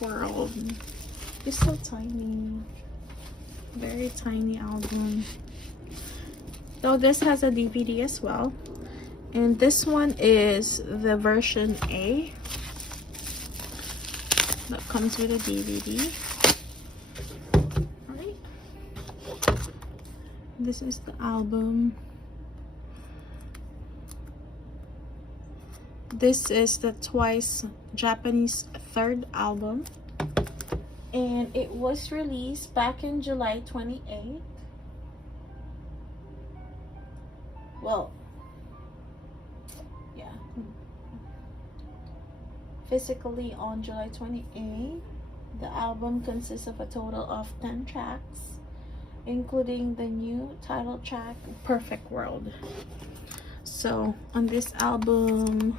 World. It's so tiny. Very tiny album. So this has a DVD as well. And this one is the version A. That comes with a DVD. Alright. This is the album. This is the Twice Japanese third album. And it was released back in July 28th. Well, yeah. Physically on July 28th. The album consists of a total of 10 tracks, including the new title track, Perfect World. So, on this album,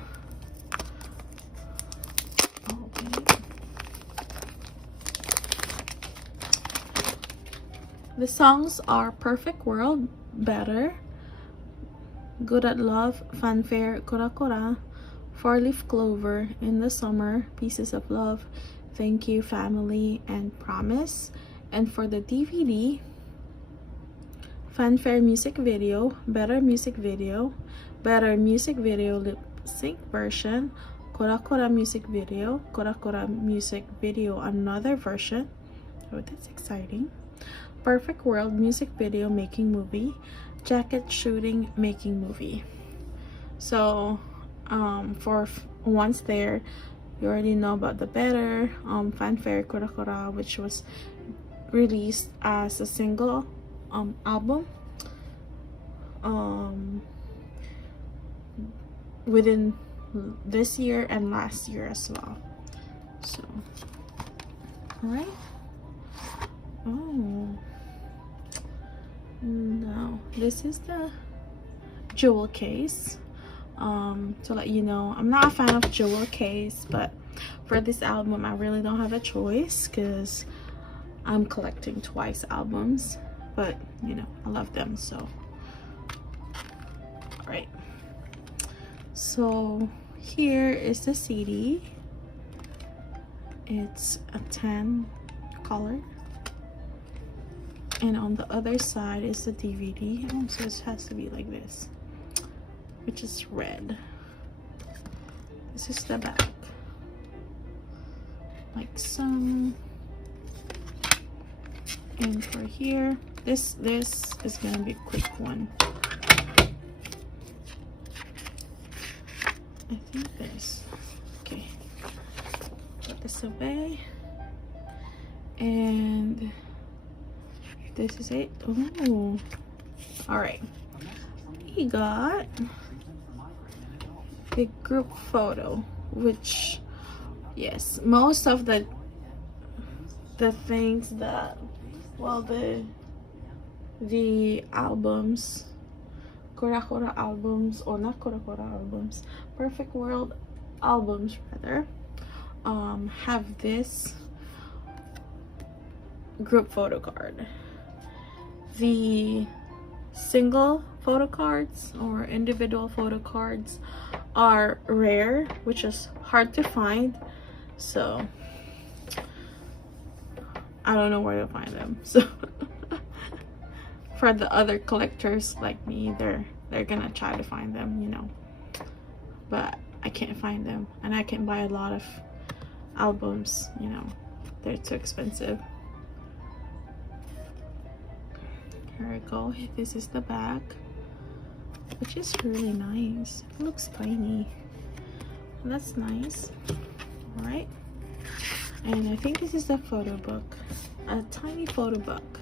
the songs are Perfect World, Better, Good at Love, Fanfare, Kora Kora, Four-Leaf Clover, In the Summer, Pieces of Love, Thank You, Family, and Promise. And for the DVD, Fanfare Music Video, Better Music Video, Better Music Video Lip Sync Version, Kora Kora Music Video, Kora Kora Music Video Another Version. Oh, that's exciting. Perfect World Music Video Making Movie, Jacket Shooting Making Movie. So for once there, you already know about the Better Fanfare Kora Kora, which was released as a single album within this year and last year as well. So all right. Oh no, this is the jewel case. To let you know, I'm not a fan of jewel case, but for this album I really don't have a choice because I'm collecting Twice albums, but you know, I love them. So all right, so here is the CD. It's a 10 color, and on the other side is the DVD. So it has to be like this, which is red. This is the back, like so. And for here, this is gonna be a quick one. I think this. Okay, put this away, and this is it. Oh, all right. We got the group photo, which, yes, most of the things that, well, the albums, Kora Kora albums, or not Kora Kora albums, Perfect World albums rather, have this group photo card. The single photo cards or individual photo cards are rare, which is hard to find, so I don't know where to find them. So for the other collectors like me, they're gonna try to find them, you know, but I can't find them, and I can't buy a lot of albums, you know, they're too expensive. Here we go. This is the back, which is really nice. It looks tiny. That's nice. All right, and I think this is the photo book, a tiny photo book.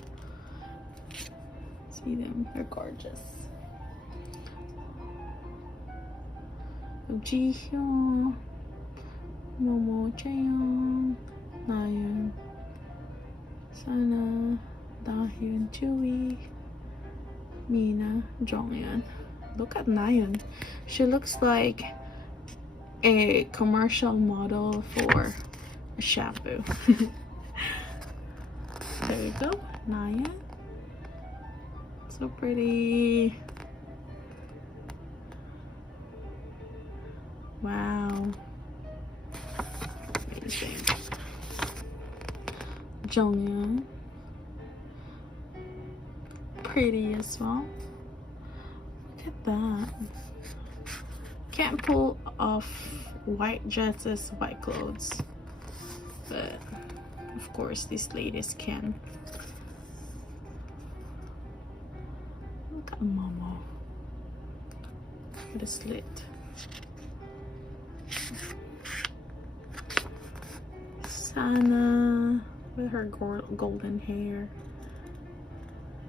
See them? They're gorgeous. Jihyun, Momo Chaeyoung, Nayeon, Sana, Dahyun, Chewie, Mina, Jonghyun. Look at Nayeon. She looks like a commercial model for a shampoo. There we go, Nayeon. So pretty. Wow. Amazing. Jonghyun. Pretty as well. Look at that. Can't pull off white dresses, white clothes, but of course these ladies can. Look at Momo. The slit. Sana with her golden hair.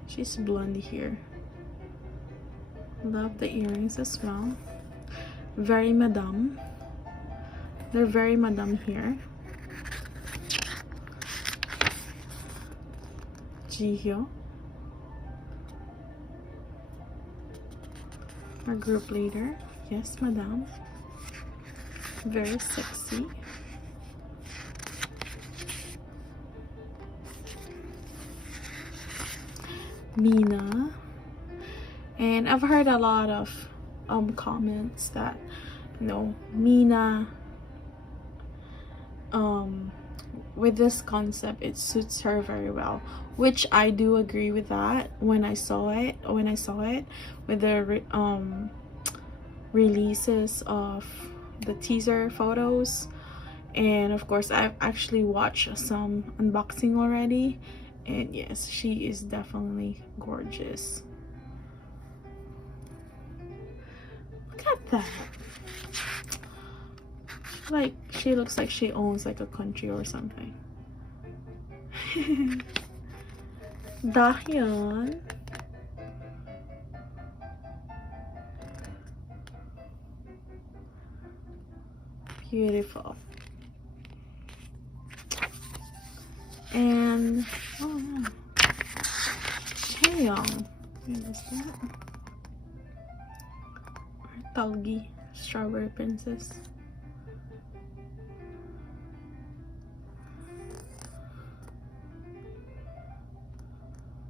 She's blonde here. Love the earrings as well. Very madame. They're very madame here. Jihyo, our group leader. Yes, madame. Very sexy. Mina. And I've heard a lot of comments that, you know, Mina, with this concept, it suits her very well, which I do agree with that. When I saw it with the releases of the teaser photos, and of course I've actually watched some unboxing already, and yes, she is definitely gorgeous. Look at that. Like, she looks like she owns like a country or something. Dahyun. Beautiful. And oh no, Taeyong. What is that? Talgi, Strawberry Princess.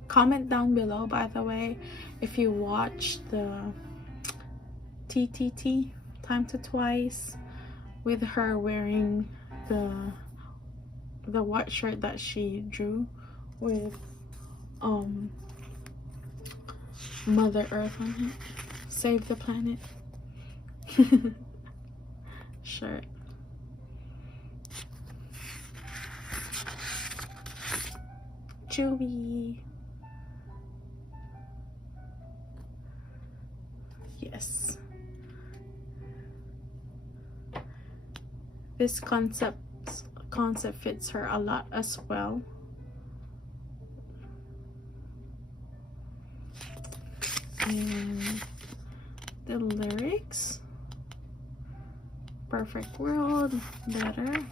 Comment down below, by the way, if you watched the TTT, Time to Twice, with her wearing the white shirt that she drew with Mother Earth on it. Save the planet. Shirt. Chewy. Yes. This concept fits her a lot as well. And the lyrics, Perfect World, Better.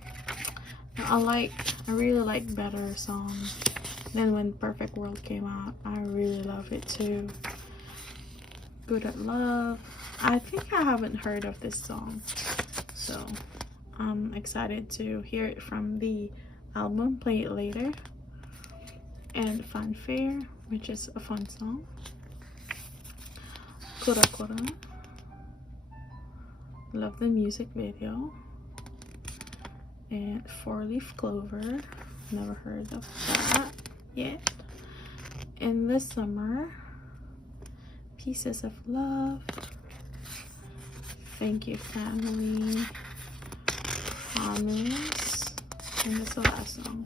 I really like Better song. Then when Perfect World came out, I really love it too. Good at Love. I think I haven't heard of this song, so I'm excited to hear it from the album, play it later. And Fanfare, which is a fun song. Kura Kura. Love the music video. And Four Leaf Clover. Never heard of that yet. In the Summer. Pieces of Love. Thank You Family. Promise. And that's the last song.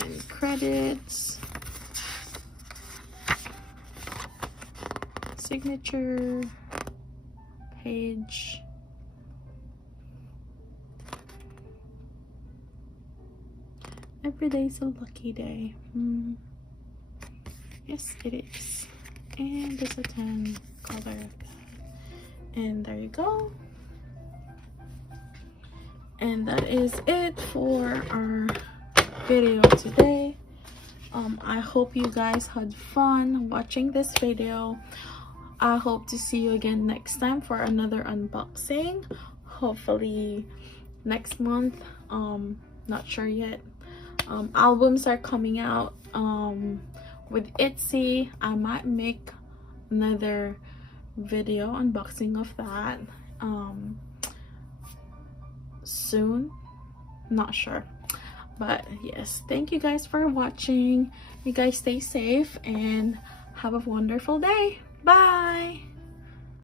And credits. Signature page. Every day's a lucky day. Yes, it is. And there's a 10 color. And there you go. And that is it for our video today. I hope you guys had fun watching this video. I hope to see you again next time for another unboxing, hopefully next month. Not sure yet. Albums are coming out with ITZY. I might make another video unboxing of that soon, not sure. But yes, thank you guys for watching. You guys stay safe and have a wonderful day. Bye.